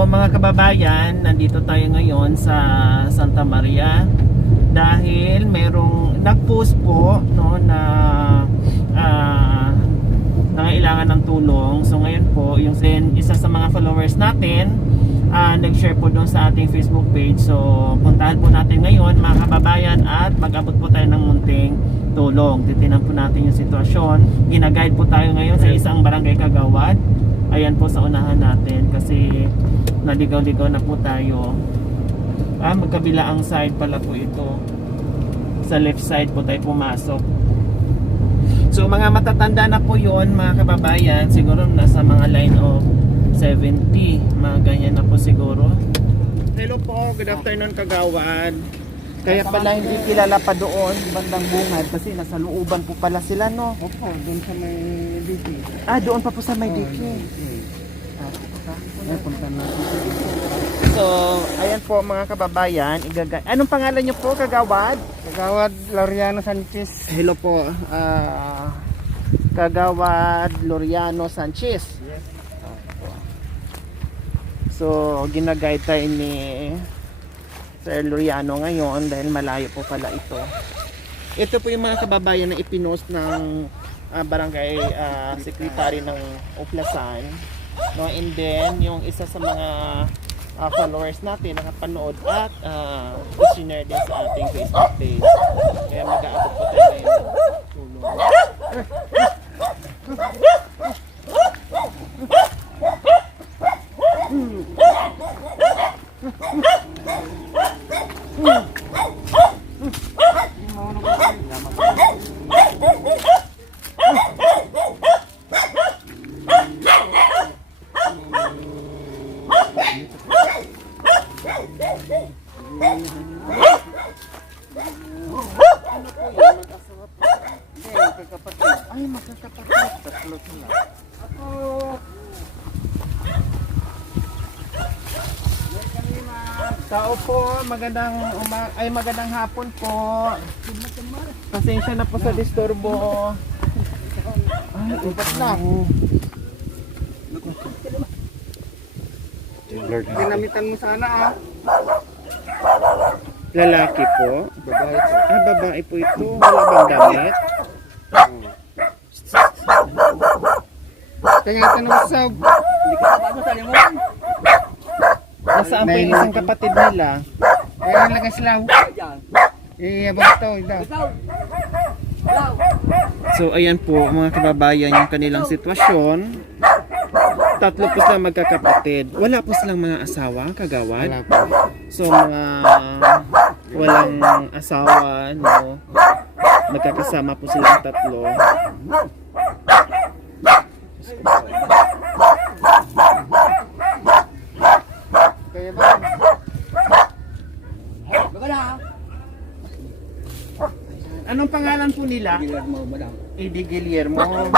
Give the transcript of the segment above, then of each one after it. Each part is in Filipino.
So mga kababayan, nandito tayo ngayon sa Santa Maria dahil merong nag-post po no, na nangailangan ng tulong. So ngayon po, yung isa sa mga followers natin nag-share po doon sa ating Facebook page. So puntahan po natin ngayon mga kababayan at mag-abot po tayo ng munting tulong. Titinan po natin yung sitwasyon. Gina-guide po tayo ngayon sa isang barangay Kagawad. Ayan po sa unahan natin kasi naligaw-ligaw na po tayo. Magkabila ang side pala po ito. Sa left side po tayo pumasok. So mga matatanda na po yon mga kababayan. Siguro nasa mga line of 70. Mga ganyan na po siguro. Hello po, good afternoon Kagawad. Kaya pala hindi kilala pa doon bandang bungad kasi nasa looban po pala sila, no? Opo, doon sa may DK. Doon pa po sa may DK. Ay, punta natin. So, ayan po mga kababayan. Anong pangalan niyo po, Kagawad? Kagawad Laureano Sanchez. Hello po. Kagawad Laureano Sanchez. Yes. So, ginaguide tayo ni Sir Laureano ngayon dahil malayo po pala ito. Ito po yung mga kababayan na ipinost ng barangay secretary ng Oplasan. No, and then yung isa sa mga followers natin nakapanood at i-share din sa ating Facebook page. Kaya mag-aabot po tayo ngayon ng tulong. Ay, magkakapatid. Tatlo sila. Tao po, magandang hapon po. Pasensya na po sa disturbo. Ay, upat na. Dinamitan mo sana Lalaki po? Babae po. Babae po ito. Wala bang damit? Kaya tanong sa... Hindi ka pa sa limon. Nasaan po yung isang kapatid nila? Kaya nalagay sila. Abang ito. So ayan po mga kababayan yung kanilang sitwasyon. Tatlo po sila magkakapatid. Wala po silang mga asawa, Kagawad? Wala po. So mga walang asawa, no? Magkakasama po silang tatlo. Kaya ba? Anong pangalan po nila? Guillermo, madam. Edi Guillermo.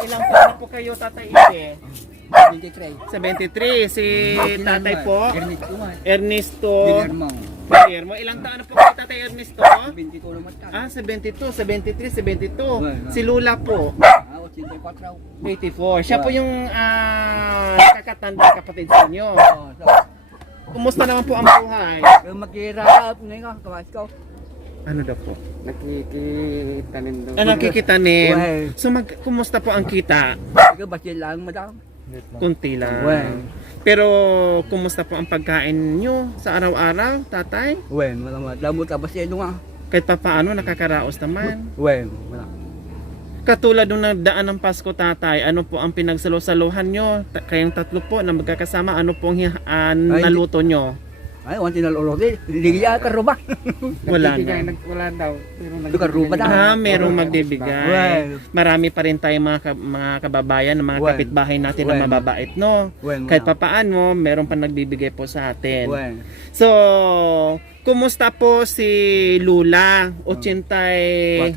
Ilang taon na po kayo, Tatay Ede? 23. Sa 23. Si tatay po? Ernesto Guillermo. Guillermo. Ilang taon na po kayo, Tatay Ernesto? 22 naman tayo. Sa 22, sa 23, sa 22. Si Lula po? 84. 84. Siya po yung nakakatanda kapatid sa inyo. Kumusta naman po ang buhay? Magkirap ngayon ka, kawas ko. Ano daw po? Nakikitanim doon. Nakikitanim. Well. So kumusta po ang kita? Ikaw basil lang, madam. Kunti lang. Well. Pero kumusta po ang pagkain nyo sa araw-araw, tatay? Well, malamat. Lamot ka basil nga. Kahit pa paano nakakaraos naman. Well, wala. Katulad nung nagdaan ng Pasko, tatay, ano po ang pinagsalo-saluhan nyo? Kayong tatlo po na magkakasama, ano pong naluto nyo? Ay, wanti na lolo. Ligiya ka ruba. Wala na. Wala daw. Ruba na. Merong magbibigay. Well. Marami pa rin tayo mga kababayan, mga Well. kapitbahay natin Well. na mababait, no? Well, Kahit papaano, meron pa nagbibigay po sa atin. Well. So, kumusta po si Lula? 84,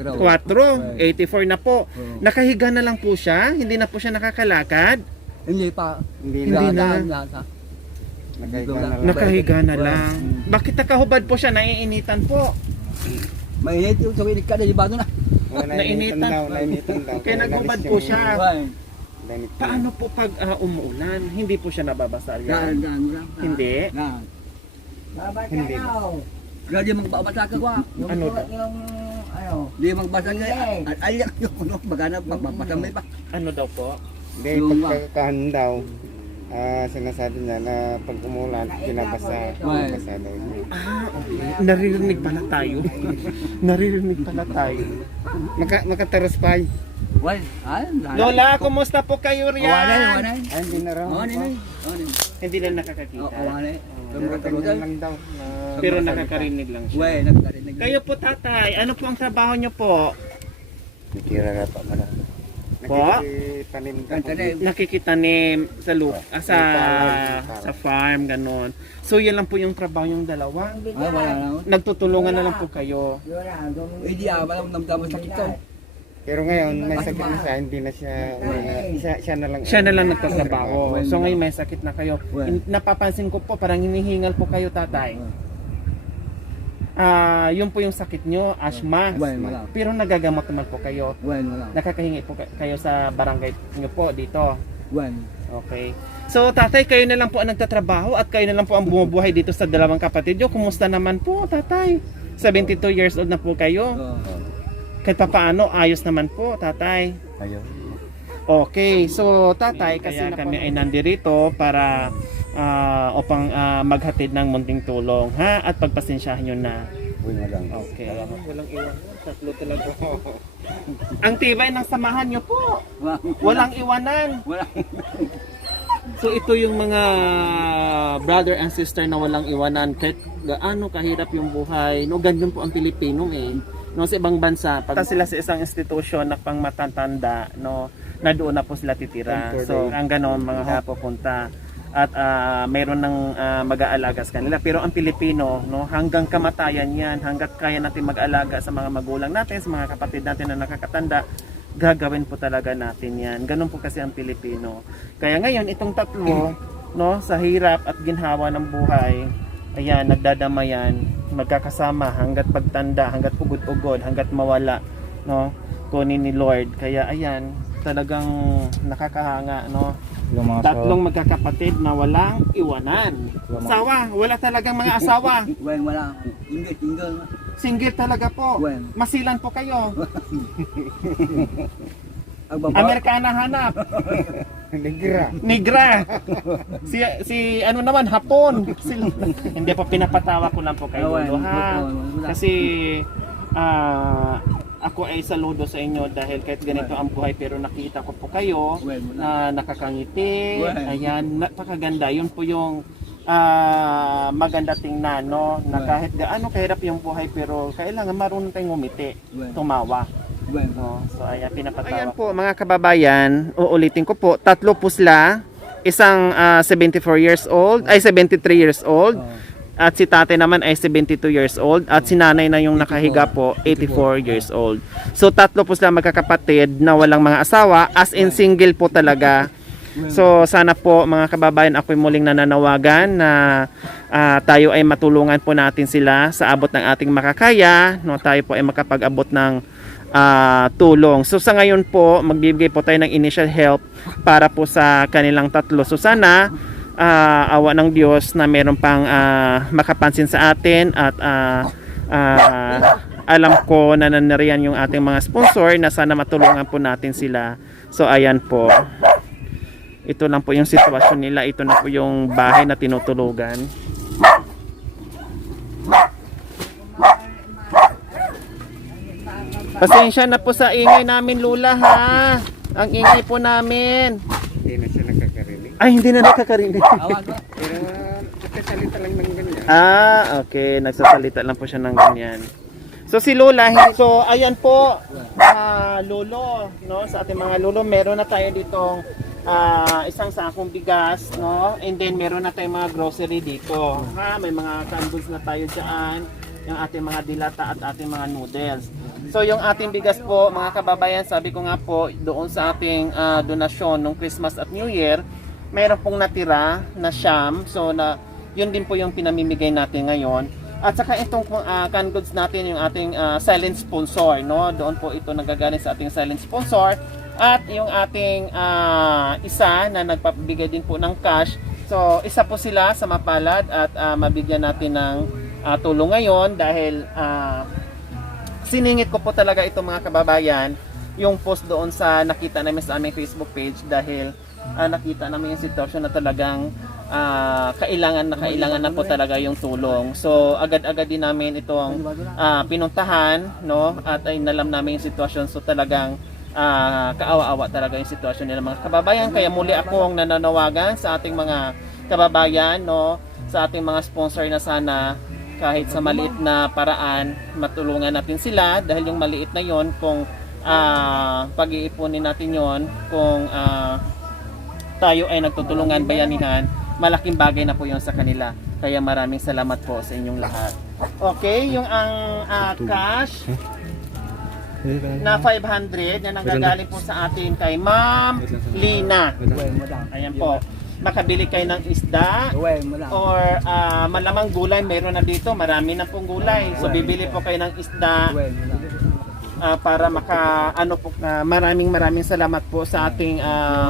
84 na po. Nakahiga na lang po siya? Hindi na po siya nakakalakad? Hindi pa. Hindi na. Nakahiga na lang. Bakit nakahubad po siya? Naiinitan po. Mainit yung sumilit ka na, di ba doon na? Nainitan. Nainitan daw. Kaya naghubad po siya. damit ko. Paano po pag umuulan? Hindi po siya nababasa Daan, yan? daan mo lang. Hindi? Daan. Hindi. Kaya di magbabasa ka kwa. Ano daw? Di magbasa ka. Alyak yung ano. Magana magbabasa may pa. Ano daw po? Hindi, Yung pagkakahan daw, sinasabi niya na pag umulan, pinabasa. Pinabasa daw niya. Okay. Naririnig pala tayo. Naririnig pala tayo. Makataruspay. Well, Lola, kumusta po kayo riyan? Wanay. Ay, hindi na raw. Wanay. Hindi lang nakakakita. Wanay. Pero ganyan lang daw. Pero nakakarinig lang siya. Well, nagkarinig. Kayo po tatay, ano po ang trabaho niyo po? Nakira na pa pala. Po? Tanim ka po. Kantanim. Nakikitanim sa sa Farm. sa farm ganon. So yan lang po yung trabaho yung dalawa. Wala na. Nagtutulungan na lang po kayo. Hindi wala namdaman sakit ko. Pero ngayon, may sakit na siya, hindi na siya, siya na lang. Siya na lang nagtatrabaho. So ngayon may sakit na kayo. Napapansin ko po parang hinihingal po kayo tatay. Yun po yung sakit nyo, asthma. Wala. Pero nagagamot naman po kayo. Wala. Nakakahingi po kayo sa barangay nyo po dito. Wala. Okay. So tatay, kayo na lang po ang nagtatrabaho at kayo na lang po ang bumubuhay dito sa dalawang kapatid nyo. Kumusta naman po tatay? 72 years old na po kayo. Kahit papaano, ayos naman po tatay. Ayun. Okay, so tatay, kasi kami ay nandirito para upang maghatid ng munting tulong, ha? At pagpasensyahan nyo na. Uy, lang. Okay. Walang iwan. Tatlo talaga. Ang tibay ng samahan nyo po. Walang iwanan. Wala. So ito yung mga brother and sister na walang iwanan kahit gaano kahirap yung buhay. No, ganyan po ang Pilipino eh. No, sa ibang bansa, pag sila sa isang institusyon na pang matatanda, no, na doon na po sila titira. So, ang ganon mga pupunta at mayroon ng mag-aalaga sa kanila. Pero ang Pilipino, no, hanggang kamatayan yan, hanggat kaya natin mag-alaga sa mga magulang natin, sa mga kapatid natin na nakakatanda, gagawin po talaga natin yan. Ganon po kasi ang Pilipino. Kaya ngayon, itong tatlo, no, sa hirap at ginhawa ng buhay, ayan, nagdadamayan, magkakasama hanggat pagtanda, hanggat ugod-ugod, hanggat mawala, no, kunin ni Lord. Kaya ayan, talagang nakakahanga, no. Tatlong magkakapatid na walang iwanan. Asawa, wala talagang mga asawa. Wala. Ingat. Single talaga po. Well. Masilan po kayo. Ang baba. Amerikana hanap. Negra. Si ano naman Hapon. Hindi pa pinapatawa ko lang po kayo, Lolo, ha. Kasi ako ay saludo sa inyo dahil kahit ganito ang buhay pero nakita ko po kayo na nakakangiti. Ayan, napakaganda. Yun po yung maganda tingnan, no, na kahit gaano kahirap yung buhay pero kailangan marunong tayong ngumiti, tumawa. No? So ayan, pinapatawa. Ayan po mga kababayan, uulitin ko po, tatlo po sila, isang 74 years old, ay 73 years old, at si tatay naman ay 72 years old, at si nanay na yung nakahiga po, 84 years old. So tatlo po sila magkakapatid na walang mga asawa, as in single po talaga. So sana po mga kababayan, ako'y muling nananawagan na tayo ay matulungan po natin sila sa abot ng ating makakaya, no, tayo po ay makapag-abot ng tulong. So sa ngayon po, magbibigay po tayo ng initial help para po sa kanilang tatlo. So sana awa ng Diyos na meron pang makapansin sa atin at alam ko na nanariyan yung ating mga sponsor na sana matulungan po natin sila. So ayan po. Ito lang po yung sitwasyon nila. Ito na po yung bahay na tinutulugan. Pasensya na po sa ingay namin, Lula, ha. Ang ingay po namin. Hindi na siya nakakarinig. Ay, hindi na nakakarinig. Pero nagsasalita lang ng ganyan. Okay. Nagsasalita lang po siya ng ganyan. So si Lola, so ayan po, Lolo, no, sa ating mga Lolo, meron na tayo ditong isang sakong bigas, no, and then meron na tayong mga grocery dito, ha, may mga candles na tayo dyan, yung ating mga dilata at ating mga noodles. So yung ating bigas po, mga kababayan, sabi ko nga po, doon sa ating donasyon nung Christmas at New Year, meron pong natira na siyam, so na, yun din po yung pinamimigay natin ngayon. At saka itong canned goods natin, yung ating silent sponsor, no? Doon po ito nagagaling sa ating silent sponsor At yung ating isa na nagpapabigay din po ng cash. So, isa po sila sa mapalad at mabigyan natin ng tulong ngayon dahil siningit ko po talaga itong mga kababayan yung post doon sa nakita namin sa aming Facebook page dahil nakita namin yung sitwasyon na talagang kailangan na po talaga yung tulong. So agad-agad din namin itong pinuntahan, no, at ay nalam namin yung sitwasyon. So talagang kaawa-awa talaga yung sitwasyon nila mga kababayan. Kaya muli akong nananawagan sa ating mga kababayan, no, sa ating mga sponsor na sana kahit sa maliit na paraan matulungan natin sila dahil yung maliit na yon kung pag-iipunin natin yon kung tayo ay nagtutulungan bayanihan, malaking bagay na po yon sa kanila. Kaya maraming salamat po sa inyong lahat. Okay, yung ang cash na 500 na nanggagaling po sa atin kay Ma'am Lina. Ayan po. Makabili kayo ng isda or malamang gulay, meron na dito, marami na pong gulay. So bibili po kayo ng isda para maraming salamat po sa ating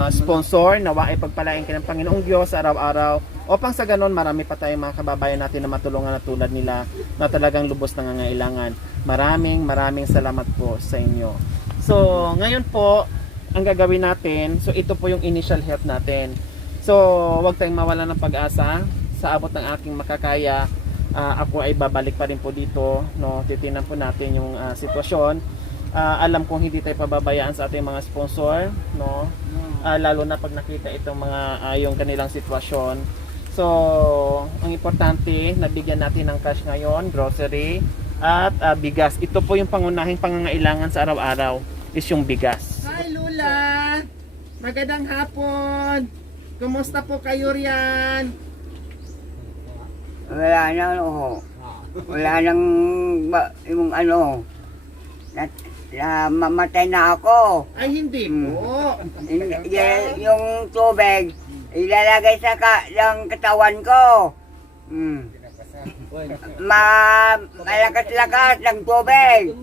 sponsor. Nawa ay pagpalain kayo ng Panginoong Diyos araw-araw. Upang sa ganon, marami pa tayong mga kababayan natin na matulungan na tulad nila na talagang lubos nangangailangan. Maraming salamat po sa inyo. So, ngayon po, ang gagawin natin, so ito po yung initial help natin. So, huwag tayong mawala ng pag-asa. Sa abot ng aking makakaya, ako ay babalik pa rin po dito. No? Titinan po natin yung sitwasyon. Alam kong hindi tayo pababayaan sa ating mga sponsor. No? Lalo na pag nakita itong mga yung kanilang sitwasyon. So, ang importante, nabigyan natin ng cash ngayon, grocery, at bigas. Ito po yung pangunahing pangangailangan sa araw-araw, is yung bigas. Hi Lula! Magandang hapon! Kumusta po kayo riyan? Wala na wala nang yung mamatay na ako. Ay hindi po. Yung tubig ilalagay sa ng katawan ko. Malakas-lakas ng tubig.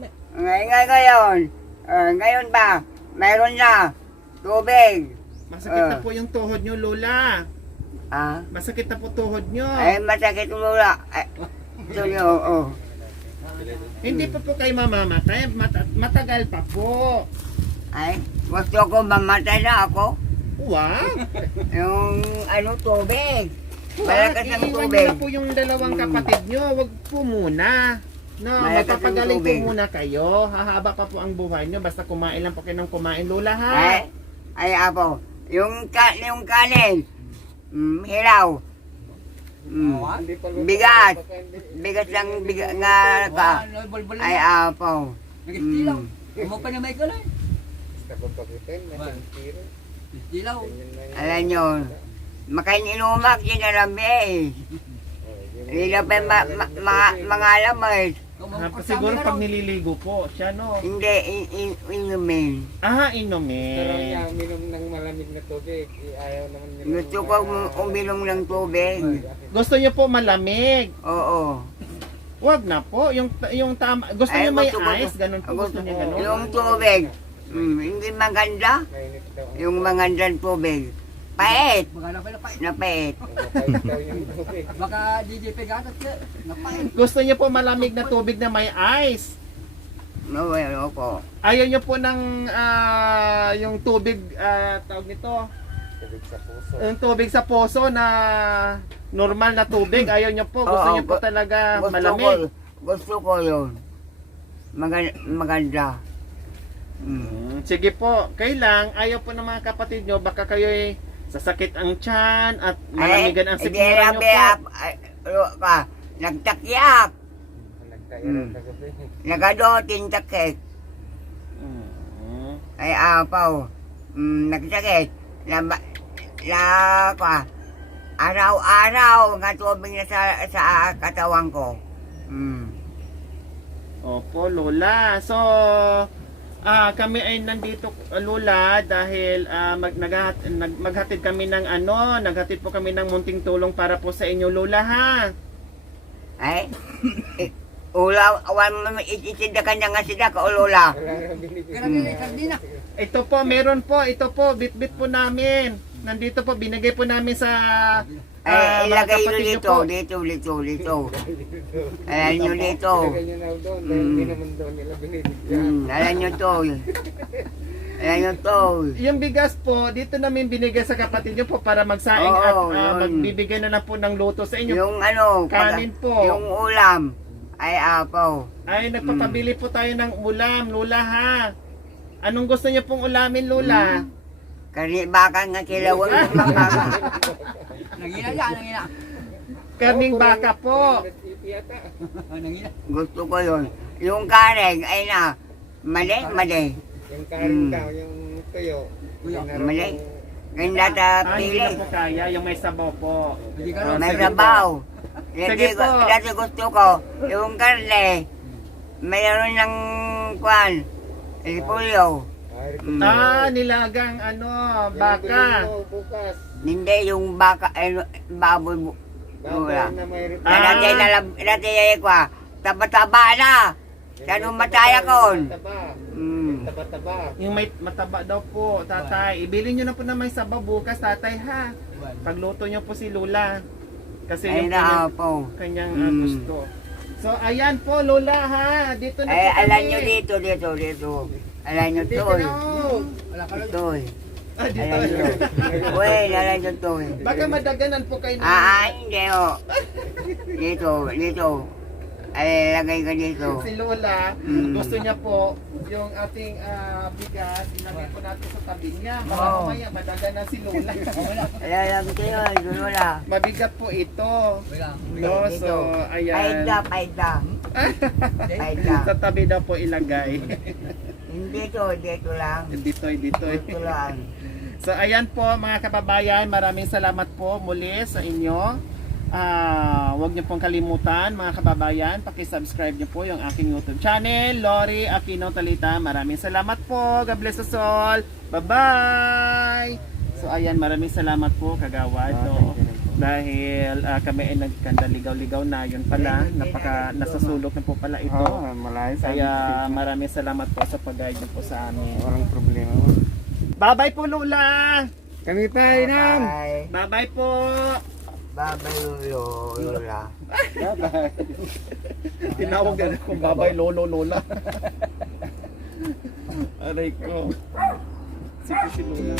Ngayon ba, mayroon na tubig. Masakit na po yung tuhod nyo, Lola. Masakit na po tuhod nyo. Ay, masakit Lola. Hindi pa po kayo mamamatay. Matagal pa po. Ay, gusto ko mamatay na ako. Wow! Yung tubig. Malakas ng Iiwan nyo tubig. na po yung dalawang kapatid nyo. Wag po muna. No, Malakas ng magpapagaling po tubig. muna kayo. Hahaba pa po ang buhay nyo. Basta kumain lang po kayo ng kumain, Lola, ha? Ay, apo. Yung kanin. Hilaw. Bigas. Bigas lang nga ka. Ay, apo. Mo pa na may kulay. Alam nyo, makain inumak yun alam eh. Hindi na pa mga alamay. Siguro pag nililigo po siya, no? Hindi, inumin. Inumin. Pero yung minom ng malamig na tubig, ayaw naman nila. Gusto ko uminom ng tubig. Gusto niyo po malamig? Oo. Wag na po. Yung tama. Gusto Ay, niyo may gusto ko- ice? Ganun po. Gusto niyo ganun? Yung tubig. Hindi maganda. Mainit daw. Yung magandang tubig. Pait. Magana pa na pa. Napait. Mapait daw yung tubig. Baka DJ Pegatot na. Napain. Gusto niyo po malamig na tubig na may ice? No, ano po. Ayaw niyo po ng yung tubig, tawag nito, Tubig sa puso. yung tubig sa poso na normal na tubig. Ayaw niyo po. Gusto Oo, niyo po talaga Gusto malamig. Gusto ko yun. Maganda. Sige po. Kailang, ayaw po ng mga kapatid niyo, baka kayo'y sasakit ang tiyan at malamigan ang sikmura niyo po. Nagtakyak. Nagtayo ng kagabi. Nagadotin takik. Ay apaw. Nagsakit. Araw-araw nga tubig na sa katawan ko. Opo, Lola. So, kami ay nandito, Lola, dahil maghatid kami ng naghatid po kami ng munting tulong para po sa inyo, Lola, ha? Ay, Ula, awan mo itinda ka niya nga sila ka ulula. Karabili kardina. Ito po, meron po. Ito po, bit-bit po namin. Nandito po, binigay po namin sa Ay, mga ilagay nyo kapatid niyo dito, po. dito. Alam nyo dito. Ilagay nyo na doon, dahil hindi naman doon nila binibigyan. Alam nyo to. Alam nyo to. Yung bigas po, dito namin binigay sa kapatid niyo po para magsaing Oo, at yun. magbibigay na lang po ng luto sa inyo. Yung ano, Kanin po. Yung ulam ay apaw. Ay, nagpapabili po tayo ng ulam, Lola ha. Anong gusto niyo pong ulamin, Lola? Kani baka nga kilawang makaka. Nangina yan, nangina. Karning baka po. Nangina. Gusto ko yun. Yung kareng ay na, mali. Yung karin daw, yung tuyo. Tuyo. Mali. Ganda ta Hindi pili. na po kaya, yung may sabaw po. Hindi ka ron. May trabaho. Sige po. Dati gusto ko, yung karne, mayroon ng kwan, repolyo. Nilagang baka. Bukas. Hindi yung baka, baboy. Wala. Baka na may Dati ko, taba-taba na. Kano mataya kon? taba. Mm. Taba-taba. Yung may mataba daw po, tatay. Ibili nyo na po na may sabaw bukas, tatay ha. Pagluto nyo po si Lola. Kasi Ay yung na po. kanyang Mm. gusto. So, ayan po, Lola ha. Dito na Ay, po kami. alam nyo dito. Alam nyo Dito to. na. Wala ka ron. Ito. Dito. Alam nyo. Uy, alam nyo to. Baka madaganan po kayo. Hindi o. Dito. Ay, lagay ka dito. Si Lola, Mm. gusto niya po yung ating bigas, ilagay po natin sa tabi niya. Baka Oo. mamaya madaganan si Lola. Alam ko yun, wala. Mabigat po ito. Wala. No, so, ayan. Paida. Sa tabi daw po ilagay. Dito lang. dito. lang. So ayan po mga kababayan, maraming salamat po muli sa inyo. Huwag niyo pong kalimutan mga kababayan, paki-subscribe niyo po yung aking YouTube channel, Lori Aquino Talita. Maraming salamat po. God bless us all. Bye-bye. So ayan, maraming salamat po kagawad. No? Dahil kami ay nagkandaligaw-ligaw na, yun pala, nasasulok na po pala ito. Malayo sa Kaya maraming salamat po sa pag-guide niyo po sa amin. Walang problema. Bye-bye po Lola! Kami pa, Inang! Bye-bye po! Bye, Lola. Tinawag na kung bye-bye Lolo Lola. Aray ko. Si Lola.